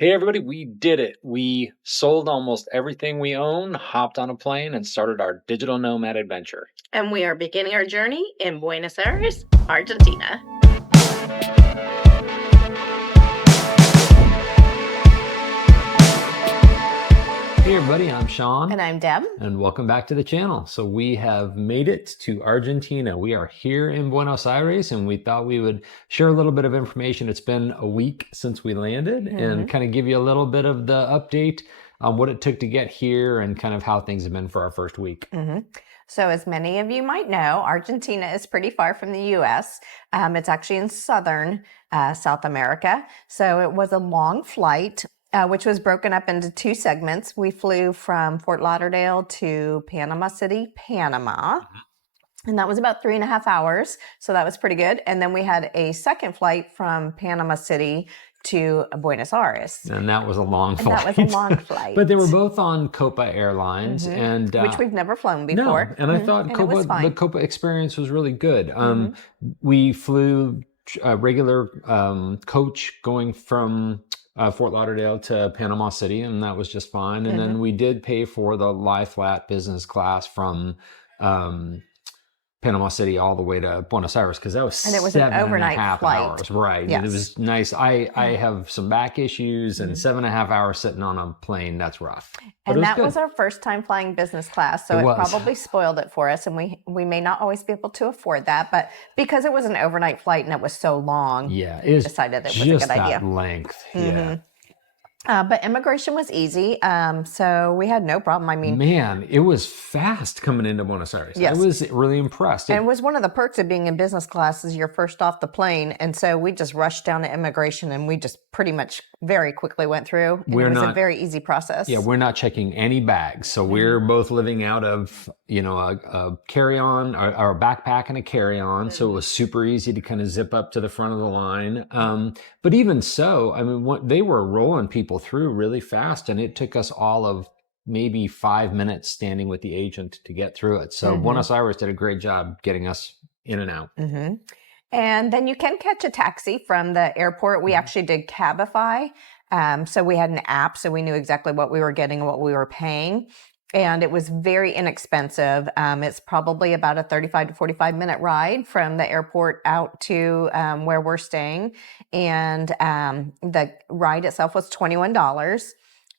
Hey everybody, we did it. We sold almost everything we own, hopped on a plane, and started our digital nomad adventure. And we are beginning our journey in Buenos Aires, Argentina. Hey everybody, I'm Sean. And I'm Deb. And welcome back to the channel. So we have made it to Argentina. We are here in Buenos Aires and we thought we would share a little bit of information. It's been a week since we landed and kind of give you a little bit of the update on what it took to get here and kind of how things have been for our first week. So as many of you might know, Argentina is pretty far from the U.S. It's actually in southern South America. So it was a long flight, which was broken up into two segments. We flew from Fort Lauderdale to Panama City, Panama. And that was about 3.5 hours. So that was pretty good. And then we had a second flight from Panama City to Buenos Aires. And that was a long flight. That was a long flight. But they were both on Copa Airlines. and which we've never flown before. No, and I thought the Copa experience was really good. We flew a regular coach going from Fort Lauderdale to Panama City, and that was just fine. And then we did pay for the lie flat business class from Panama City all the way to Buenos Aires, because that was, and it was an overnight flight. Hours, right? Yes. And it was nice. I have some back issues, and 7.5 hours sitting on a plane, that's rough. But and that was our first time flying business class, so it probably spoiled it for us, and we may not always be able to afford that, but because it was an overnight flight and it was so long, yeah, we decided it was a good idea. Just that length, yeah. But immigration was easy, so we had no problem. I mean, man, it was fast coming into Buenos Aires. Yes. I was really impressed. And it was one of the perks of being in business class is you're first off the plane, and so we just rushed down to immigration, and we just pretty much very quickly went through. And it was a very easy process. Yeah, we're not checking any bags, so we're both living out of a carry-on or a backpack and a carry-on. So it was super easy to kind of zip up to the front of the line. But even so, I mean, they were rolling people through really fast, and it took us all of maybe 5 minutes standing with the agent to get through it. So Buenos Aires did a great job getting us in and out. And then you can catch a taxi from the airport. We actually did Cabify. So we had an app, so we knew exactly what we were getting and what we were paying. And it was very inexpensive. It's probably about a 35 to 45 minute ride from the airport out to where we're staying. And the ride itself was $21.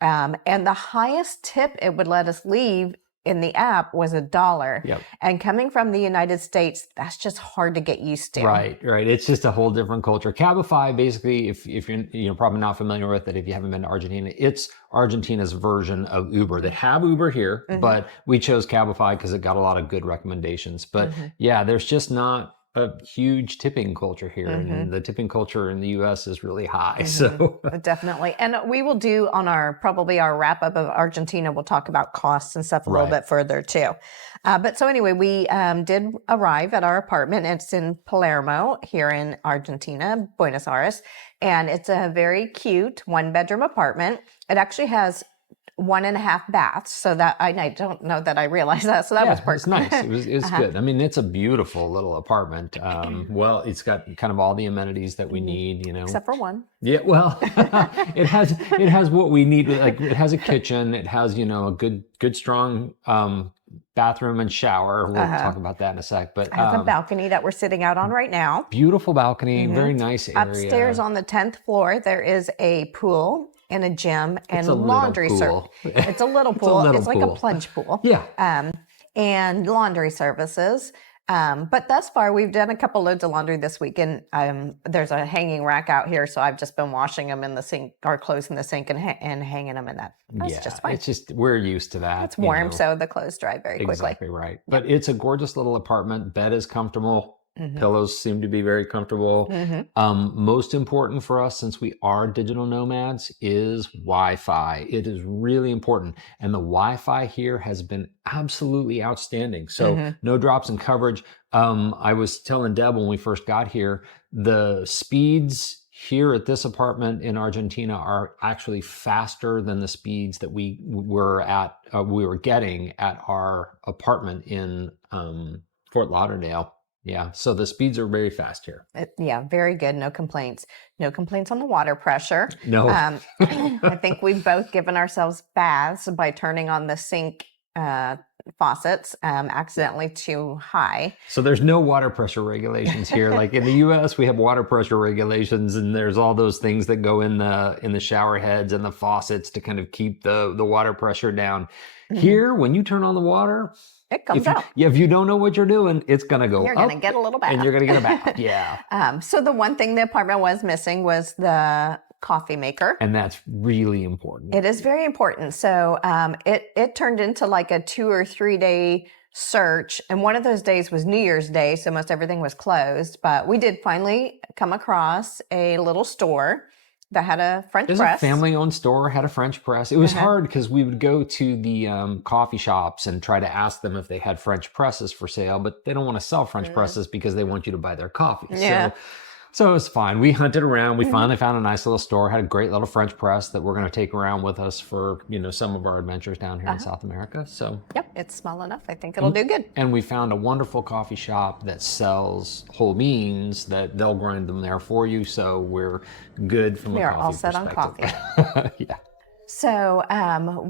And the highest tip it would let us leave in the app was $1. Yep. And coming from the United States, that's just hard to get used to. Right. It's just a whole different culture. Cabify, basically, if you're probably not familiar with it, if you haven't been to Argentina, it's Argentina's version of Uber. They have Uber here, but we chose Cabify because it got a lot of good recommendations. But yeah, there's just not a huge tipping culture here, and the tipping culture in the U.S. is really high. So definitely, and we will do on our wrap up of Argentina. We'll talk about costs and stuff a little bit further too. But so anyway, we did arrive at our apartment. It's in Palermo here in Argentina, Buenos Aires, and it's a very cute 1-bedroom apartment. It actually has 1.5 baths, so that I don't know that I realized that. So that was perfect. It's nice. It was good. I mean, it's a beautiful little apartment. Well, it's got kind of all the amenities that we need, except for one. Yeah, well, it has what we need. Like, it has a kitchen. It has a good strong bathroom and shower. We'll talk about that in a sec. But it has a balcony that we're sitting out on right now. Beautiful balcony, very nice area. Upstairs on the 10th floor, there is a pool and a gym and laundry service. It's a little pool. It's like a plunge pool. Yeah. And laundry services. But thus far, we've done a couple loads of laundry this week, and there's a hanging rack out here, so I've just been washing them in the sink, or clothes in the sink, and hanging them in that. That's just fine. It's just, we're used to that. It's warm, so the clothes dry very quickly. Exactly right. But it's a gorgeous little apartment. Bed is comfortable. Pillows seem to be very comfortable. Most important for us, since we are digital nomads, is Wi-Fi. It is really important. And the Wi-Fi here has been absolutely outstanding. So no drops in coverage. I was telling Deb when we first got here, the speeds here at this apartment in Argentina are actually faster than the speeds that we were getting at our apartment in Fort Lauderdale. Yeah. So the speeds are very fast here. Yeah, very good. No complaints. No complaints on the water pressure. No. I think we've both given ourselves baths by turning on the sink faucets accidentally too high. So there's no water pressure regulations here. Like in the US, we have water pressure regulations, and there's all those things that go in the shower heads and the faucets to kind of keep the water pressure down. Here, when you turn on the water, it comes out. If you don't know what you're doing, it's going to go You're up. going to get a little bath. And you're going to get a bath. Yeah. So the one thing the apartment was missing was the coffee maker. And that's really important. It is very important. So it turned into like a 2 or 3 day search. And one of those days was New Year's Day. So most everything was closed. But we did finally come across a little store that had a French press. A family-owned store, had a French press. It was hard because we would go to the coffee shops and try to ask them if they had French presses for sale, but they don't want to sell French presses because they want you to buy their coffee. Yeah. So it was fine. We hunted around. We finally found a nice little store, had a great little French press that we're going to take around with us for, some of our adventures down here in South America. So yep, it's small enough. I think it'll do good. And we found a wonderful coffee shop that sells whole beans that they'll grind them there for you. So we're good from a coffee perspective. We are all set on coffee. Yeah. So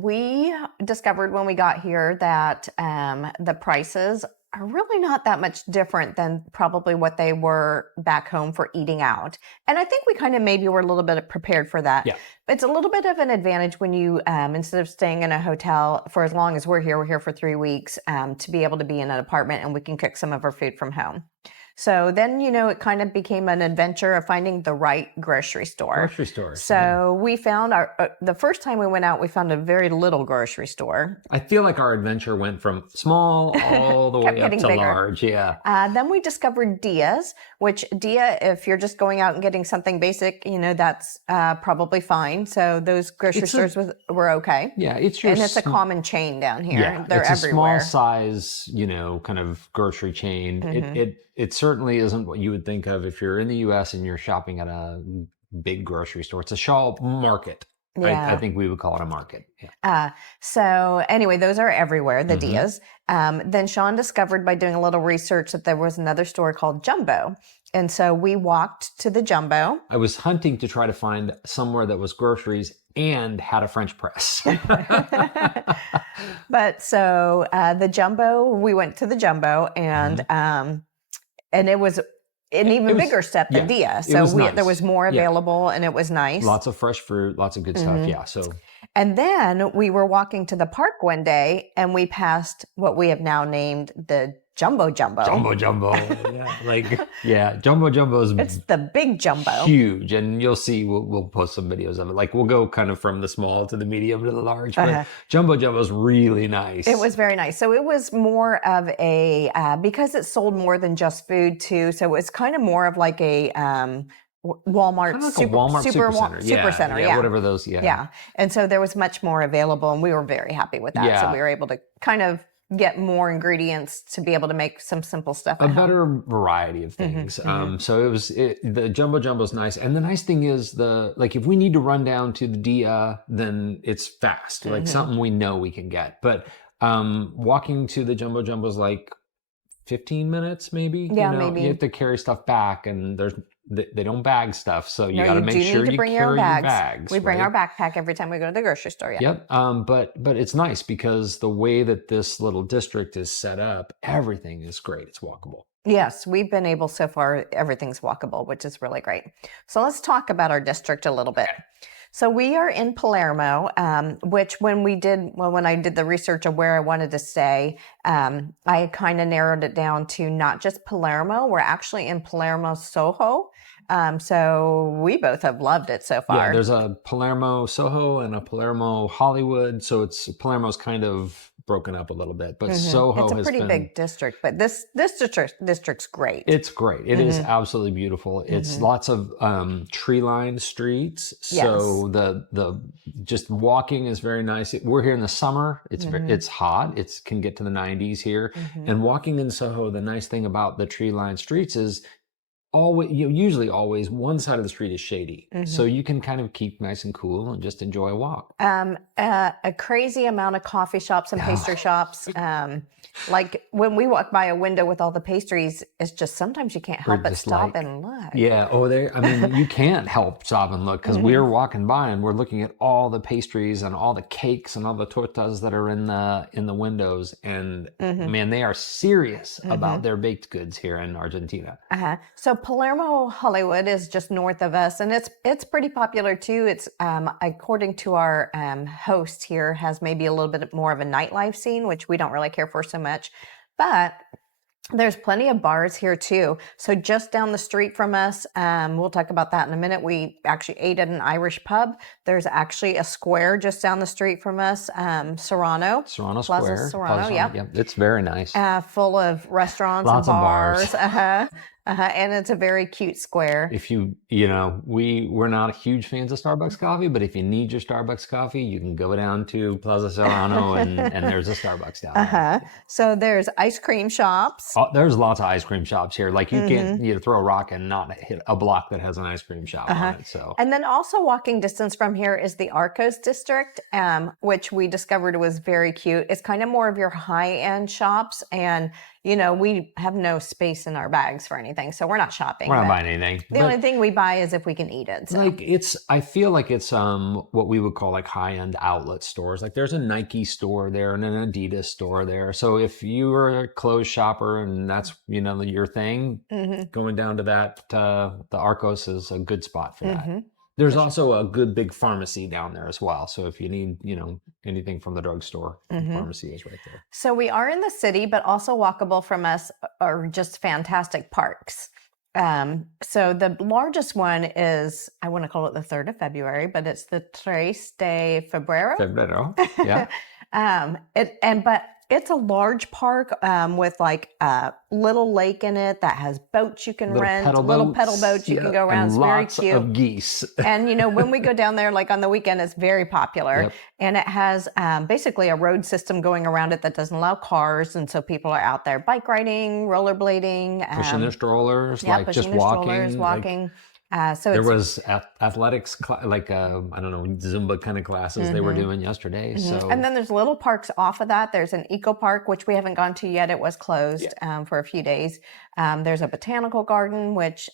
we discovered when we got here that the prices are really not that much different than probably what they were back home for eating out. And I think we kind of maybe were a little bit prepared for that. Yeah. It's a little bit of an advantage when you, instead of staying in a hotel for as long as we're here for 3 weeks, to be able to be in an apartment and we can cook some of our food from home. So then, it kind of became an adventure of finding the right grocery store. So we found the first time we went out, we found a very little grocery store. I feel like our adventure went from small all the way up to bigger. Large. Yeah. Then we discovered Dia's, which if you're just going out and getting something basic, that's probably fine. So those grocery stores were okay. Yeah. It's a common chain down here. Yeah, they're it's everywhere. A small size, kind of grocery chain. It certainly isn't what you would think of if you're in the U.S. and you're shopping at a big grocery store. It's a shop market. Yeah. I think we would call it a market. Yeah. So anyway, those are everywhere, the Dia's. Then Sean discovered by doing a little research that there was another store called Jumbo. And so we walked to the Jumbo. I was hunting to try to find somewhere that was groceries and had a French press. But so the Jumbo, we went to the Jumbo and it was an even bigger step than Dia. So there was more available and it was nice. Lots of fresh fruit, lots of good stuff. Yeah. So. And then we were walking to the park one day and we passed what we have now named the Jumbo Jumbo. Jumbo Jumbo. Jumbo Jumbo is it's the big jumbo. Huge. And you'll see, we'll post some videos of it. Like we'll go kind of from the small to the medium to the large. But Jumbo Jumbo is really nice. It was very nice. So it was more of a, because it sold more than just food too. So it was kind of more of like a, Walmart, kind of like Walmart super center. Yeah, whatever those. Yeah. And so there was much more available and we were very happy with that. Yeah. So we were able to kind of get more ingredients to be able to make some simple stuff at home. Better variety of things. So the Jumbo Jumbo's nice. And the nice thing is if we need to run down to the Dia, then it's fast, like something we know we can get. But walking to the Jumbo Jumbo's like 15 minutes maybe. Yeah, maybe. You have to carry stuff back and they don't bag stuff, so you got to make sure you carry your bags. We bring our backpack every time we go to the grocery store. Yeah. Yep. But it's nice because the way that this little district is set up, everything is great. It's walkable. Yes, we've been able so far. Everything's walkable, which is really great. So let's talk about our district a little bit. So we are in Palermo, which when I did the research of where I wanted to stay, I kind of narrowed it down to not just Palermo. We're actually in Palermo, Soho. So we both have loved it so far. Yeah, there's a Palermo Soho and a Palermo Hollywood. So Palermo's kind of broken up a little bit, but Soho it's a pretty big district, but this district's great. It's great. It is absolutely beautiful. It's lots of tree-lined streets. So the just walking is very nice. We're here in the summer. It's hot. It can get to the 90s here. And walking in Soho, the nice thing about the tree-lined streets is always, usually always one side of the street is shady. So Mhm. you can kind of keep nice and cool and just enjoy a walk. A crazy amount of coffee shops and pastry Oh, shops. Like when we walk by a window with all the pastries, it's just sometimes you can't we're help but just stop like, and look. yeah. Oh, I mean, you can't help stop and look because we're Mhm. walking by and we're looking at all the pastries and all the cakes and all the tortas that are in the windows. And Mhm. man, they are serious about Mhm. their baked goods here in Argentina. So Palermo, Hollywood is just north of us, and it's pretty popular too. It's according to our host here, has maybe a little bit more of a nightlife scene, which we don't really care for so much, but there's plenty of bars here too. So just down the street from us, we'll talk about that in a minute. We actually ate at an Irish pub. There's actually a square just down the street from us, Serrano, Serrano Plaza Square, Plaza Serrano. Serrano. Yep, Yep, it's very nice. full of restaurants and Lots of bars. bars. And it's a very cute square. If we're not huge fans of Starbucks coffee, but if you need your Starbucks coffee, you can go down to Plaza Serrano and there's a Starbucks down there. So there's ice cream shops. Oh, there's lots of ice cream shops here. Like you can't, Hmm. throw a rock and not hit a block that has an ice cream shop on it. So And then also walking distance from here is the Arcos district, which we discovered was very cute. It's kind of more of your high-end shops, and we have no space in our bags for anything, so we're not shopping. we're not But buying anything. the only thing we buy is if we can eat it. So. Like I feel like it's what we would call like high-end outlet stores. Like there's a Nike store there and an Adidas store there. So if you are a clothes shopper and that's your thing, Hmm. going down to that the Arcos is a good spot for that. Hmm. There's also a good big pharmacy down there as well. So if you need anything from the drugstore, the Hmm. pharmacy is right there. So we are in the city, but also walkable from us are just fantastic parks. So the largest one is, I want to call it the 3rd of February, but it's the Tres de Febrero. Febrero, yeah. But it's a large park with like a little lake in it that has boats you can rent, little pedal boats you can go around. And It's very lots cute. of geese. And when we go down there, like on the weekend, it's very popular. Yep. And it has basically a road system going around it that doesn't allow cars. And so people are out there bike riding, rollerblading, Pushing their strollers, yeah, like pushing just their walking. strollers, walking. So There it's was athletics, like I don't know, Zumba kind of classes they were doing yesterday. So And then there's little parks off of that. There's an eco park, which we haven't gone to yet. It was closed for a few days. There's a botanical garden, which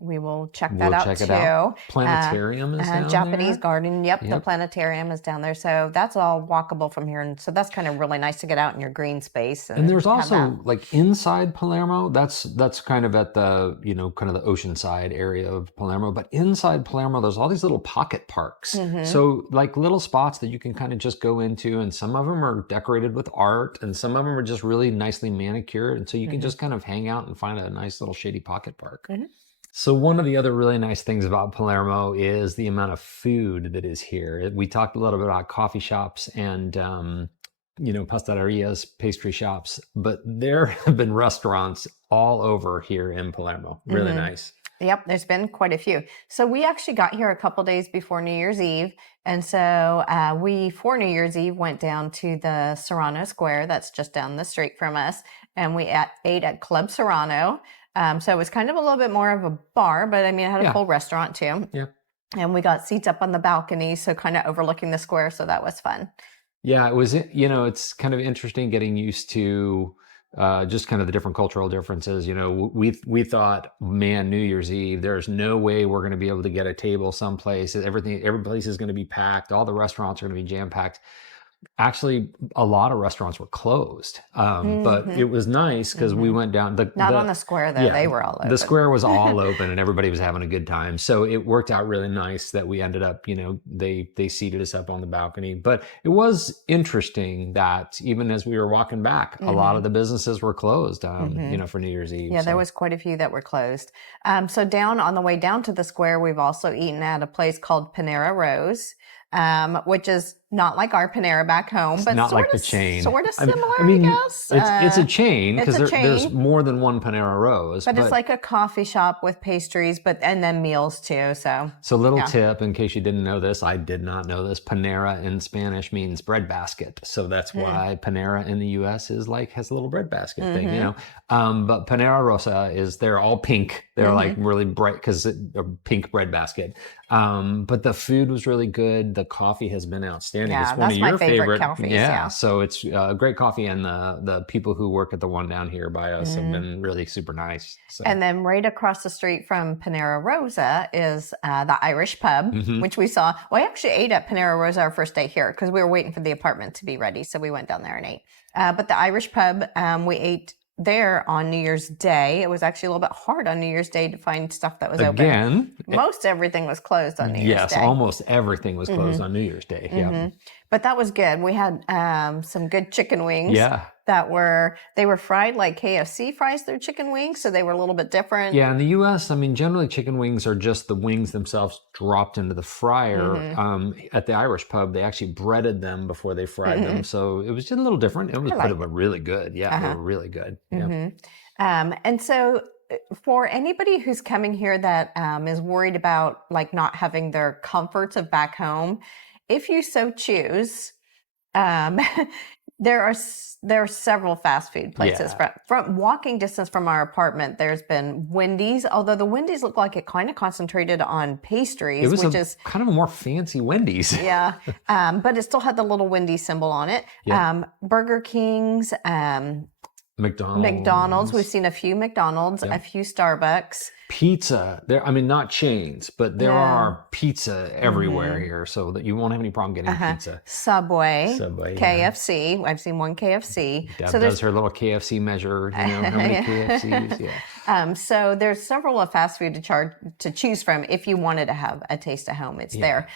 we will check that out check too. it out. Planetarium is down Japanese there. garden. Yep, the Yep. planetarium is down there. So that's all walkable from here. And so that's kind of really nice to get out in your green space. And there's have that. also like inside Palermo, that's kind of at the, kind of the oceanside area of Palermo. But inside Palermo, there's all these little pocket parks. So like little spots that you can kind of just go into, and some of them are decorated with art and some of them are just really nicely manicured. And so you can just kind of hang out and find a nice little shady pocket park. So one of the other really nice things about Palermo is the amount of food that is here. We talked a little bit about coffee shops and pastelerias, pastry shops, but there have been restaurants all over here in Palermo. Really nice. Yep, there's been quite a few. So we actually got here a couple days before New Year's Eve. And so we, for New Year's Eve, went down to the Serrano Square. That's just down the street from us. And we ate at Club Serrano. So it was kind of a little bit more of a bar, but I mean, it had a full restaurant too. Yeah. And we got seats up on the balcony, so kind of overlooking the square. So that was fun. Yeah, it was, it's kind of interesting getting used to just kind of the different cultural differences. We thought, man, New Year's Eve, there's no way we're going to be able to get a table someplace. Every place is going to be packed. All the restaurants are going to be jam packed. Actually, a lot of restaurants were closed, but it was nice because we went down. Not on the square though; they were all open. The square was all open, and everybody was having a good time. So it worked out really nice that we ended up. They seated us up on the balcony. But it was interesting that even as we were walking back, a lot of the businesses were closed. For New Year's Eve. Yeah, there was quite a few that were closed. So on the way down to the square, we've also eaten at a place called Panera Rose. which is not like our Panera back home, but Not sort like the of chain. similar, I I mean, guess. it's a chain It's because a there's chain, more than one Panera Rose. but it's like a coffee shop with pastries, and then meals too. So little yeah. tip in case you didn't know this, I did not know this. Panera in Spanish means bread basket, so that's why Panera in the U.S. is has a little bread basket thing, But Panera Rosa they're all pink. They're like really bright because they're pink bread basket. But the food was really good. The coffee has been outstanding. Yeah, It's one that's of my your favorite coffees. Yeah. So it's great coffee, and the people who work at the one down here by us have been really super nice. So. And then right across the street from Panera Rosa is the Irish pub, which we saw. Well, I actually ate at Panera Rosa our first day here because we were waiting for the apartment to be ready. So we went down there and ate. But the Irish pub, we ate there on New Year's Day. It was actually a little bit hard on New Year's Day to find stuff that was open. Most everything was closed on New Year's Day. Yes, almost everything was closed on New Year's Day. Yeah. But that was good. We had some good chicken wings. Yeah. They were fried like KFC fries their chicken wings, so they were a little bit different. Yeah, in the U.S., I mean, generally chicken wings are just the wings themselves dropped into the fryer. At the Irish pub, they actually breaded them before they fried them, so it was just a little different. It was really good. Yeah, they were really good. Yeah. And so for anybody who's coming here that is worried about like not having their comforts of back home, if you so choose, there are several fast food places. From walking distance from our apartment, there's been Wendy's, although the Wendy's looked like it kind of concentrated on pastries, which is kind of a more fancy Wendy's. Yeah, but it still had the little Wendy's symbol on it. Yeah. Burger King's, McDonald's. We've seen a few McDonald's, a few Starbucks. Pizza. I mean, not chains, but there are pizza everywhere here, so that you won't have any problem getting pizza. Subway, KFC. Yeah. I've seen one KFC. Deb does her little KFC measure, how many KFCs. Yeah. So there's several of fast food to choose from if you wanted to have a taste of home. It's there.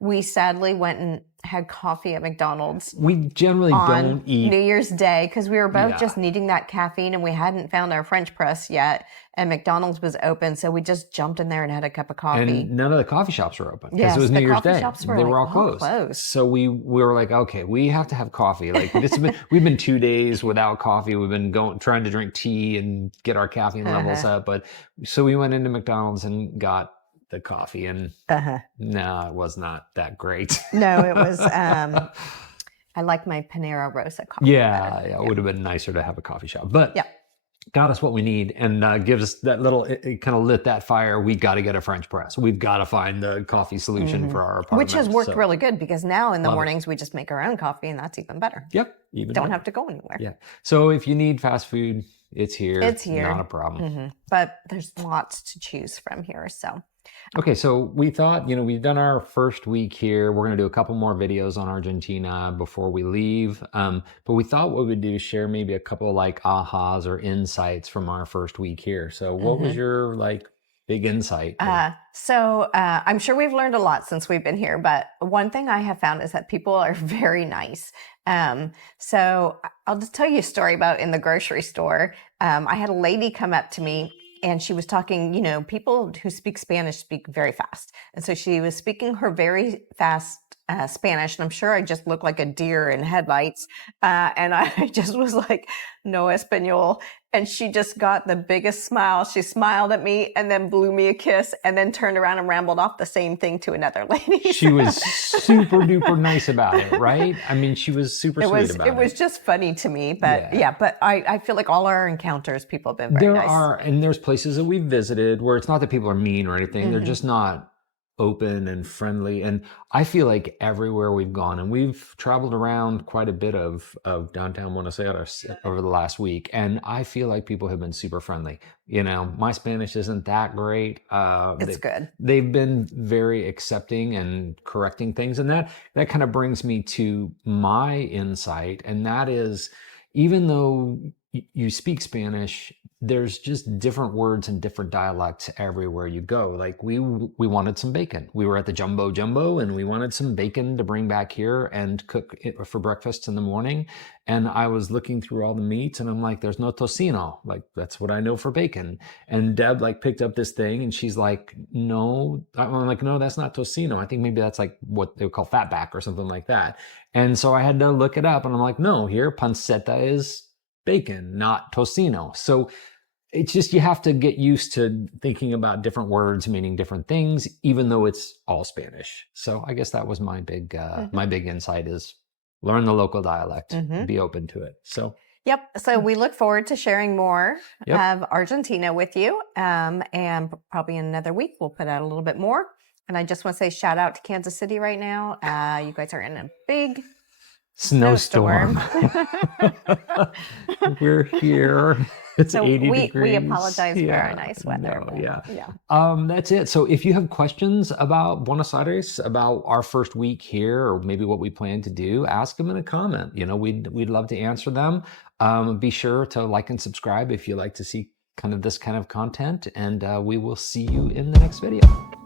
We sadly went and had coffee at McDonald's. We generally don't eat New Year's Day because we were both just needing that caffeine, and we hadn't found our French press yet. And McDonald's was open, so we just jumped in there and had a cup of coffee. And none of the coffee shops were open because it was New Year's Day. They were all closed. So we were like, okay, we have to have coffee. Like we've been 2 days without coffee. We've been trying to drink tea and get our caffeine levels up. But so we went into McDonald's and got the coffee, and no, it was not that great. No, it was. I like my Panera Rosa coffee. Yeah, it would have been nicer to have a coffee shop, but got us what we need, and gives us that little. It kind of lit that fire. We got to get a French press. We've got to find the coffee solution for our apartment, which has worked really good because now in the mornings we just make our own coffee, and that's even better. Yep, don't have to go anywhere. Yeah. So if you need fast food, it's here. It's here, not a problem. But there's lots to choose from here. So. Okay, so we thought, we've done our first week here. We're going to do a couple more videos on Argentina before we leave. But we thought what we'd do is share maybe a couple of ahas or insights from our first week here. So what was your big insight? So I'm sure we've learned a lot since we've been here, but one thing I have found is that people are very nice. So I'll just tell you a story about in the grocery store. I had a lady come up to me, and she was talking, people who speak Spanish speak very fast. And so she was speaking her very fast Spanish, and I'm sure I just looked like a deer in headlights. And I just was like, no Espanol. And she just got the biggest smile. She smiled at me and then blew me a kiss and then turned around and rambled off the same thing to another lady. She was super duper nice about it, right? I mean, she was super sweet about it. It was just funny to me, but but I feel like all our encounters, people have been very nice. And there's places that we've visited where it's not that people are mean or anything. They're just not open and friendly. And I feel like everywhere we've gone, and we've traveled around quite a bit of downtown Buenos Aires over the last week, and I feel like people have been super friendly. My Spanish isn't that great. It's good. They've been very accepting and correcting things. And that kind of brings me to my insight. And that is, even though you speak Spanish, there's just different words and different dialects everywhere you go. Like we wanted some bacon. We were at the Jumbo Jumbo and we wanted some bacon to bring back here and cook it for breakfast in the morning. And I was looking through all the meats and I'm like, there's no tocino. Like that's what I know for bacon. And Deb like picked up this thing and she's like, no. I'm like, no, that's not tocino. I think maybe that's like what they would call fatback or something like that. And so I had to look it up and I'm like, no, here pancetta is bacon, not tocino. So it's just you have to get used to thinking about different words meaning different things, even though it's all Spanish. So I guess that was my big insight is learn the local dialect, be open to it. So yep. So we look forward to sharing more of Argentina with you, and probably in another week we'll put out a little bit more. And I just want to say shout out to Kansas City right now. You guys are in a big snowstorm. We're here. It's so 80 degrees. We apologize for our nice weather. That's it. So if you have questions about Buenos Aires, about our first week here, or maybe what we plan to do, ask them in a comment. You know, we'd love to answer them. Be sure to like and subscribe if you like to see kind of this kind of content, and we will see you in the next video.